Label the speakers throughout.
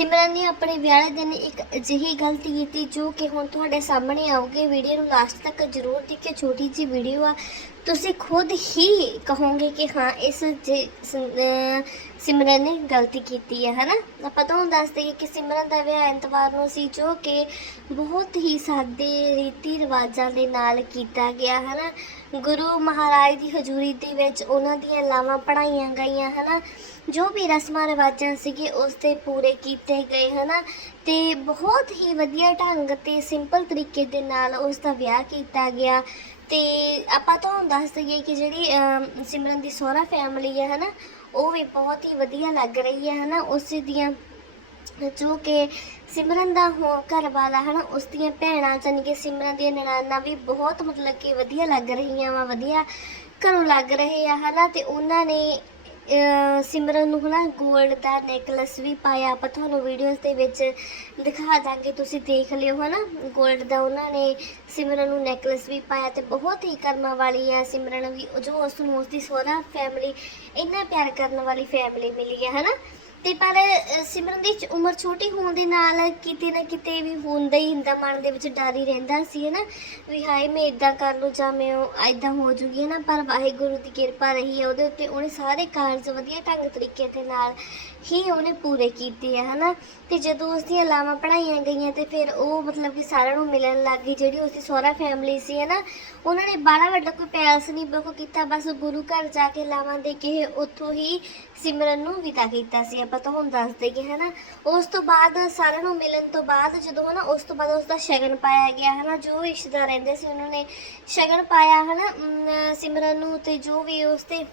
Speaker 1: ਸਿਮਰਨ ਨੇ ਆਪਣੇ ਵਿਆਹ ਦੇ ਦਿਨ ਇੱਕ ਅਜਿਹੀ ਗਲਤੀ ਕੀਤੀ ਜੋ ਕਿ ਹੁਣ ਤੁਹਾਡੇ ਸਾਹਮਣੇ ਆਊਗੀ। ਵੀਡੀਓ ਨੂੰ ਲਾਸਟ ਤੱਕ ਜ਼ਰੂਰ ਦੇਖਿਓ। ਛੋਟੀ ਜੀ ਵੀਡੀਓ ਆ। ਤੁਸੀਂ ਖੁਦ ਹੀ ਕਹੋਗੇ ਕਿ ਹਾਂ, ਇਸ ਜੇ- ਸਿਮਰਨ ਨੇ ਗਲਤੀ ਕੀਤੀ ਹੈ, ਹਨਾ? ਆਪਾਂ ਤੁਹਾਨੂੰ ਦੱਸ ਦਈਏ ਕਿ ਸਿਮਰਨ ਦਾ ਵਿਆਹ ਐਤਵਾਰ ਨੂੰ ਸੀ, ਜੋ ਕਿ ਬਹੁਤ ਹੀ ਸਾਦੇ ਰੀਤੀ ਰਿਵਾਜਾਂ ਦੇ ਨਾਲ ਕੀਤਾ ਗਿਆ, ਹਨਾ? ਗੁਰੂ ਮਹਾਰਾਜ ਦੀ ਹਜ਼ੂਰੀ ਦੇ ਵਿੱਚ ਉਹਨਾਂ ਦੀਆਂ ਲਾਵਾਂ ਪੜਾਈਆਂ ਗਈਆਂ, ਹਨਾ? ਜੋ ਵੀ ਰਸਮਾਂ ਰਿਵਾਜਾਂ ਸੀਗੇ, ਉਸ ਤੇ ਪੂਰੇ ਕੀਤੇ ਗਏ, ਹਨਾ? ਤੇ ਬਹੁਤ ਹੀ ਵਧੀਆ ਢੰਗ ਤੇ ਸਿੰਪਲ ਤਰੀਕੇ ਦੇ ਨਾਲ ਉਸ ਦਾ ਵਿਆਹ ਕੀਤਾ ਗਿਆ। ਤੇ ਆਪਾਂ ਤੁਹਾਨੂੰ ਦੱਸ ਦਈਏ ਕਿ ਜਿਹੜੀ ਸਿਮਰਨ ਦੀ ਸਹੁਰਾ ਫੈਮਿਲੀ ਹੈ, ਹਨਾ? ਉਹ ਵੀ ਬਹੁਤ ਹੀ ਵਧੀਆ ਲੱਗ ਰਹੀ ਹੈ, ਹਨਾ? ਉਸ ਦੀਆਂ, ਜੋ ਕਿ ਸਿਮਰਨ ਦਾ ਹੋ ਘਰ ਵਾਲਾ ਹਨਾ? ਉਸ ਦੀਆਂ ਭੈਣਾਂ, ਜਾਣੀ ਕਿ ਸਿਮਰਨ ਦੀਆਂ ਨਨਾਣਾ ਵੀ ਬਹੁਤ ਮਤਲਬ ਕਿ ਵਧੀਆ ਲੱਗ ਰਹੀਆਂ ਵਾ, ਵਧੀਆ ਘਰੋਂ ਲੱਗ ਰਹੇ ਆ, ਹਨਾ? ਤੇ ਉਹਨਾਂ ਨੇ ਸਿਮਰਨ ਨੂੰ ਹਨਾ 골ਡ ਦਾ ਨੈਕਲਸ ਵੀ ਪਾਇਆ, ਆਪਾਂ ਤੁਹਾਨੂੰ ਵੀਡੀਓਜ਼ ਦੇ ਵਿੱਚ ਦਿਖਾ ਦਾਂਗੇ, ਤੁਸੀਂ ਦੇਖ ਲਿਓ ਹਨਾ। 골ਡ ਦਾ ਉਹਨਾਂ ਨੇ ਸਿਮਰਨ ਨੂੰ ਨੈਕਲਸ ਵੀ ਪਾਇਆ ਤੇ ਬਹੁਤ ਹੀ ਕਰਮਾਂ ਵਾਲੀ ਆ ਸਿਮਰਨ ਵੀ ਜੋ ਉਸ ਨੂੰ, ਉਸਦੀ ਸਹੁਰਾ ਫੈਮਿਲੀ ਇੰਨਾ ਪਿਆਰ ਕਰਨ ਵਾਲੀ ਫੈਮਿਲੀ ਮਿਲੀ ਹੈ ਹਨਾ। ਤੇ ਪਰ ਸਿਮਰਨ ਦੀ ਚ- ਉਮਰ ਛੋਟੀ ਹੋਣ ਦੇ ਨਾਲ ਕਿਤੇ ਨਾ ਕਿਤੇ ਵੀ ਹੁੰਦਾ ਹੀ ਹੁੰਦਾ, ਮਨ ਦੇ ਵਿੱਚ ਡਰ ਹੀ ਰਹਿੰਦਾ ਸੀ ਹੈ ਨਾ ਵੀ ਹਾਏ, ਮੈਂ ਇਦਾਂ ਕਰ ਲੂ ਜਾਂ ਮੈਂ ਇਦਾਂ ਹੋ ਜੂਗੀ ਹੈ ਨਾ ਪਰ ਵਾਹਿਗੁਰੂ ਦੀ ਕਿਰਪਾ ਰਹੀ ਹੈ ਉਹਦੇ ਉੱਤੇ, ਉਹਨੇ ਸਾਰੇ ਕਾਰਜ ਵਧੀਆ ਢੰਗ ਤਰੀਕੇ ਦੇ ਨਾਲ ਹੀ ਉਹਨੇ ਪੂਰੇ ਕੀਤੇ ਆ, ਹਨਾ? ਤੇ ਜਦੋਂ ਉਸ ਦੀਆਂ ਲਾਵਾਂ ਪੜਾਈਆਂ ਗਈਆਂ ਤੇ ਫਿਰ ਉਹ ਮਤਲਬ ਕਿ ਸਾਰਿਆਂ ਨੂੰ ਮਿਲਣ ਲੱਗ ਗਈ, ਜਿਹੜੀ ਉਸਦੀ ਸਹੁਰਾ ਫੈਮਿਲੀ ਸੀ ਹੈ ਨਾ ਉਹਨਾਂ ਨੇ ਬਾੜਾ ਵੱਡਾ ਕੋਈ ਪੈਲਸ ਨਹੀਂ ਬੁੱਕ ਕੀਤਾ, ਬਸ ਗੁਰੂ ਘਰ ਜਾ ਕੇ ਲਾਵਾਂ ਦੇ ਕੇ ਉੱਥੋਂ ਹੀ ਸਿਮਰਨ ਨੂੰ ਵਿਦਾ ਕੀਤਾ ਸੀ ਆਪਾਂ ਤਾਂ ਹੁਣ ਦੱਸ ਦੇਈਏ ਹਨਾ ਉਸ ਤੋਂ ਬਾਅਦ ਸਾਰਿਆਂ ਨੂੰ ਮਿਲਣ ਤੋਂ ਬਾਅਦ ਜਦੋਂ ਹਨਾ ਉਸ ਤੋਂ ਬਾਅਦ ਉਸ ਦਾ ਸ਼ਗਨ ਪਾਇਆ ਗਿਆ ਹਨਾ ਜੋ ਰਿਸ਼ਤੇਦਾਰ ਰਹਿੰਦੇ ਸੀ ਉਹਨਾਂ ਨੇ ਸ਼ਗਨ ਪਾਇਆ ਹਨਾ ਅਮ, ਸਿਮਰਨ ਨੂੰ ਤੇ ਜੋ ਵੀ ਉਸ ਤੇ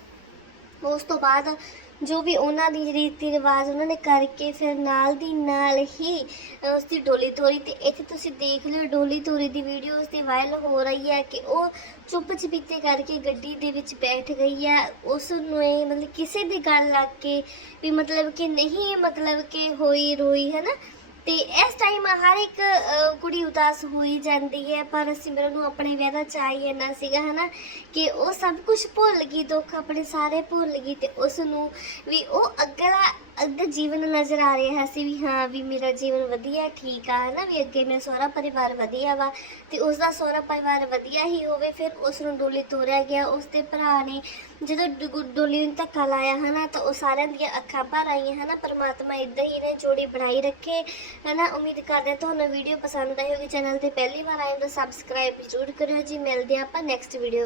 Speaker 1: ਉਸ ਤੋਂ ਬਾਅਦ ਜੋ ਵੀ ਉਹਨਾਂ ਦੀ ਰੀਤੀ ਰਿਵਾਜ ਉਹਨਾਂ ਨੇ ਕਰਕੇ ਫਿਰ ਨਾਲ ਦੀ ਨਾਲ ਹੀ ਅਹ, ਉਸ ਦੀ ਡੋਲੀ ਤੋਰੀ ਤੇ ਇੱਥੇ ਤੁਸੀਂ ਦੇਖ ਲਿਓ ਡੋਲੀ ਤੋਰੀ ਦੀ ਵੀਡੀਓ ਉਸ ਦੀ ਵਾਇਰਲ ਹੋ ਰਹੀ ਹੈ ਕਿ ਉਹ ਚੁੱਪ ਚਪੀਤੇ ਕਰਕੇ ਗੱਡੀ ਦੇ ਵਿੱਚ ਬੈਠ ਗਈ ਹੈ। ਉਸ ਨੂੰ ਇਹ ਮਤਲਬ ਕਿਸੇ ਦੀ ਗੱਲ ਲੱਗ ਕੇ ਵੀ ਮਤਲਬ ਕਿ ਨਹੀਂ ਮਤਲਬ ਕਿ ਹੋਈ ਰੋਈ ਹੈ ਨਾ? ਤੇ ਇਸ ਟਾਈਮ ਹਰ ਇੱਕ ਕੁੜੀ ਉਦਾਸ ਹੋਈ ਜਾਂਦੀ ਹੈ, ਪਰ ਸਿਮਰਨ ਨੂੰ ਆਪਣੇ ਵਿਆਹ ਦਾ ਚਾਹੀ ਇੰਨਾ ਸੀਗਾ, ਹਨਾ, ਕਿ ਉਹ ਸਭ ਕੁਝ ਭੁੱਲ ਗਈ, ਦੁੱਖ ਆਪਣੇ ਸਾਰੇ ਭੁੱਲ ਗਈ ਤੇ ਉਸ ਨੂੰ ਵੀ ਉਹ ਅਗਲਾ, ਅੱਗੇ ਜੀਵਨ ਨਜ਼ਰ ਆ ਰਿਹਾ ਸੀ ਵੀ ਹਾਂ, ਵੀ ਮੇਰਾ ਜੀਵਨ ਵਧੀਆ, ਠੀਕ ਆ, ਹਨਾ, ਵੀ ਅੱਗੇ ਮੇਰਾ ਸਹੁਰਾ ਪਰਿਵਾਰ ਵਧੀਆ ਵਾ ਤੇ ਉਸ ਦਾ ਸਹੁਰਾ ਪਰਿਵਾਰ ਵਧੀਆ ਹੀ ਹੋਵੇ, ਫਿਰ ਉਸ ਨੂੰ ਡੋਲੀ ਤੋਰਿਆ ਗਿਆ ਉਸ ਦੇ ਭਰਾ ਨੇ ਜਦੋਂ ਡ- ਡੋਲੀ ਨੂੰ ਧੱਕਾ ਲਾਇਆ, ਹਨਾ, ਤਾਂ ਉਹ ਸਾਰਿਆਂ ਦੀਆਂ ਅੱਖਾਂ ਭਰ ਆਈਆਂ, ਹਨਾ, ਪਰਮਾਤਮਾ ਇਦਾਂ ਹੀ ਨੇ, ਜੋੜੀ ਬਣਾਈ ਰੱਖੇ ਹਨਾ ਉਮੀਦ ਕਰਦੇ ਹਾਂ ਤੁਹਾਨੂੰ ਵੀਡੀਓ ਪਸੰਦ ਆਈ ਹੋਗੀ ਚੈਨਲ ਤੇ ਪਹਿਲੀ ਵਾਰ ਆਏ ਹੋ ਤਾਂ ਸਬਸਕ੍ਰਾਈਬ ਜ਼ਰੂਰ ਕਰਿਓ ਜੀ। ਮਿਲਦੇ ਹਾਂ ਆਪਾਂ ਨੈਕਸਟ ਵੀਡੀਓ